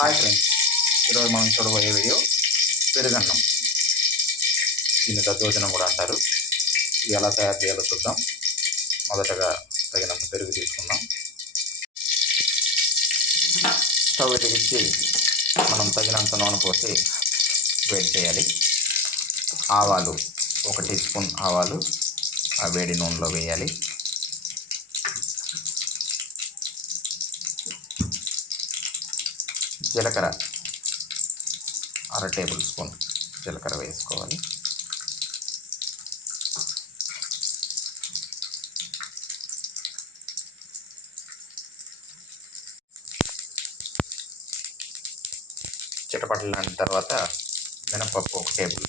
Hi friends, ఈరోజు మనం చూడబోయే వీడియో పెరుగన్నం. దీన్ని దద్దోజనం కూడా అంటారు. ఇది ఎలా తయారు చేయాలో చూద్దాం. మొదటగా తగినంత పెరుగు తీసుకుందాం. స్టవ్ వెలిగించి మనం తగినంత నూనె పోసి వేడి చేయాలి. ఆవాలు 1 టీ స్పూన్ ఆవాలు ఆ వేడి నూనెలో వేయాలి. జీలకర్ర 1/2 టేబుల్ స్పూన్ జీలకర్ర వేసుకోవాలి. చిటపటలాడిన తర్వాత మినపప్పు 1 టేబుల్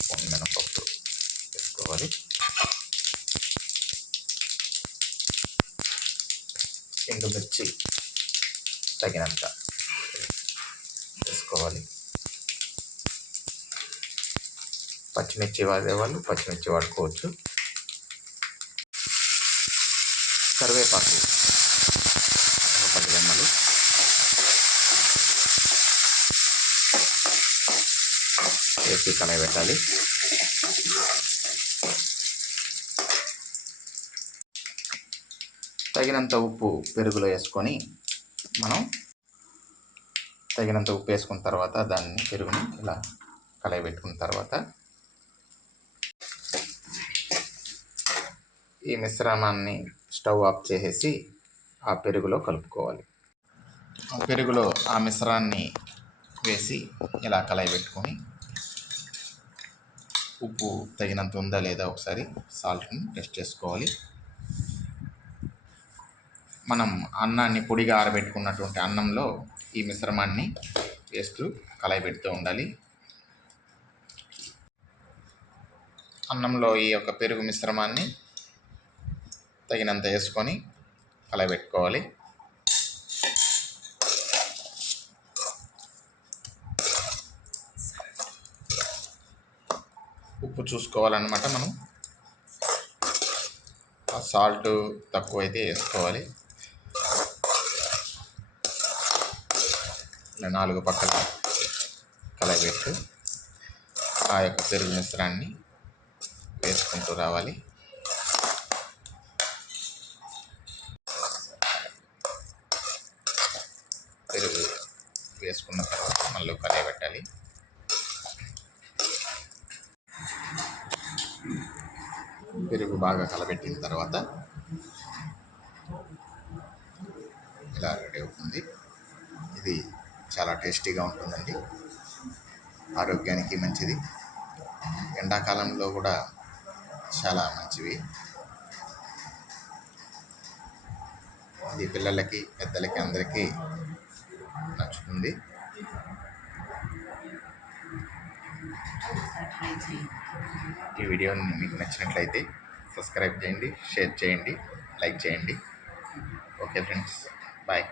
స్పూన్ మినపప్పు వేసుకోవాలి. ఎండుమిర్చి తగినంత వేసుకోవాలి. పచ్చిమిర్చి వాడేవాళ్ళు పచ్చిమిర్చి వాడుకోవచ్చు. కరివేపాకు 10 రెమ్మలు, వేసి కలయి పెట్టాలి. తగినంత ఉప్పు పెరుగులో వేసుకొని తగినంత ఉప్పు వేసుకున్న తర్వాత దాన్ని పెరుగుని ఇలా కలయి పెట్టుకున్న తర్వాత ఈ మిశ్రమాన్ని స్టవ్ ఆఫ్ చేసేసి ఆ పెరుగులో కలుపుకోవాలి. పెరుగులో ఆ మిశ్రాన్ని వేసి ఇలా కలయి పెట్టుకొని ఉప్పు తగినంత ఉందా లేదా ఒకసారి సాల్ట్ని టెస్ట్ చేసుకోవాలి. మనం అన్నాన్ని పొడిగా ఆరబెట్టుకున్నటువంటి అన్నంలో ఈ మిశ్రమాన్ని వేస్తూ కలయి పెడుతూ ఉండాలి. అన్నంలో ఈ యొక్క పెరుగు మిశ్రమాన్ని తగినంత వేసుకొని కలయి పెట్టుకోవాలి. ఉప్పు చూసుకోవాలన్నమాట. మనం ఆ సాల్ట్ తక్కువైతే వేసుకోవాలి. ఇలా 4 పక్కల కలయి పెట్టు ఆ యొక్క పెరుగు మిశ్రాన్ని వేసుకుంటూ రావాలి. పెరుగు వేసుకున్న తర్వాత మళ్ళీ కలయి పెట్టాలి. పెరుగు బాగా కలబెట్టిన తర్వాత ఇలా రెడీ అవుతుంది. ఇది చాలా టేస్టీగా ఉంటుందండి, ఆరోగ్యానికి మంచిది, ఎండాకాలంలో కూడా చాలా మంచివి. ఇది పిల్లలకి పెద్దలకి అందరికీ నచ్చుతుంది. ఈ వీడియోని మీకు నచ్చినట్లయితే సబ్స్క్రైబ్ చేయండి, షేర్ చేయండి, లైక్ చేయండి. Okay friends, bye.